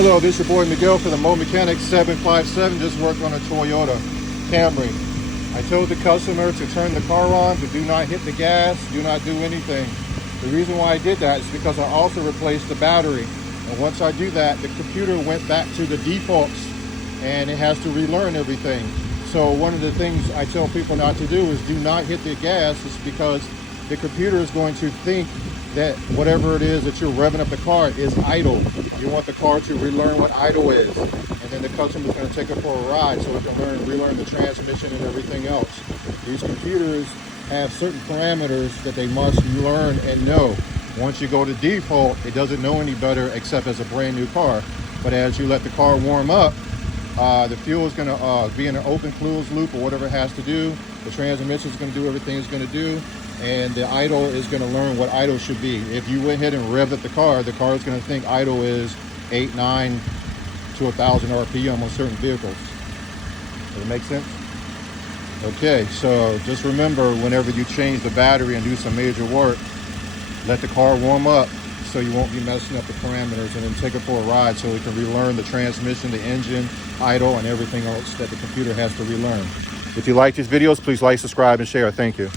Hello, this is your boy Miguel for the Mobile-Mechanic 757. Just worked on a Toyota Camry. I told the customer to turn the car on, but do not hit the gas, do not do anything. The reason why I did that is because I also replaced the battery. And once I do that, the computer went back to the defaults and it has to relearn everything. So one of the things I tell people not to do is do not hit the gas. It's because the computer is going to think that whatever it is that you're revving up the car is idle. You want the car to relearn what idle is. And then the customer's going to take it for a ride so it can relearn the transmission and everything else. These computers have certain parameters that they must learn and know. Once you go to default, it doesn't know any better except as a brand new car. But as you let the car warm up, the fuel is going to be in an open closed loop or whatever it has to do. The transmission is going to do everything it's going to do. And the idle is going to learn what idle should be. If you went ahead and revved up the car is going to think idle is 8, 9 to 1,000 RPM on certain vehicles. Does it make sense? Okay, so just remember, whenever you change the battery and do some major work, let the car warm up so you won't be messing up the parameters, and then take it for a ride so it can relearn the transmission, the engine, idle, and everything else that the computer has to relearn. If you like these videos, please like, subscribe, and share. Thank you.